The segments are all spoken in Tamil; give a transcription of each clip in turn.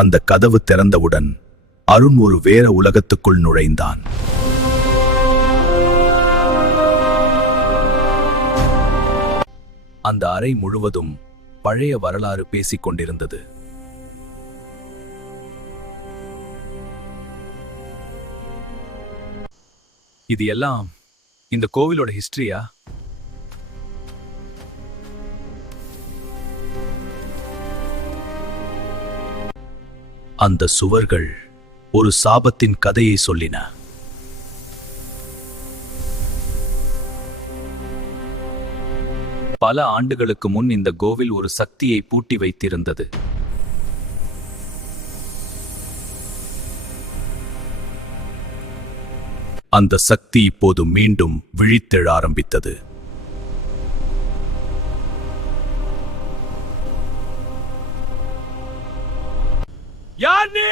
அந்த கதவு திறந்தவுடன் அருண் ஒரு வேற உலகத்துக்குள் நுழைந்தான். அந்த அறை முழுவதும் பழைய வரலாறு பேசிக் கொண்டிருந்தது. இது எல்லாம் இந்த கோவிலோட ஹிஸ்டரியா? அந்த சுவர்கள் ஒரு சாபத்தின் கதையை சொல்லின. பல ஆண்டுகளுக்கு முன் இந்த கோவில் ஒரு சக்தியை பூட்டி வைத்திருந்தது. அந்த சக்தி இப்போது மீண்டும் விழித்தெழ ஆரம்பித்தது. யார் நீ?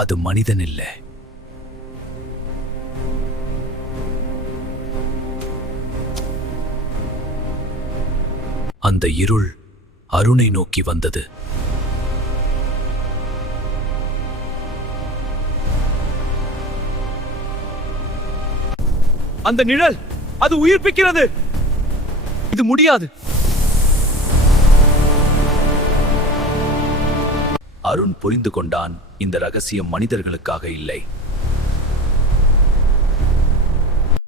அது மனிதன் இல்லை. அந்த இருள் அருணை நோக்கி வந்தது. அந்த நிழல், அது உயிர்ப்பிக்கிறது. இது முடியாது. அருண் புரிந்து கொண்டான், இந்த ரகசியம் மனிதர்களுக்காக இல்லை,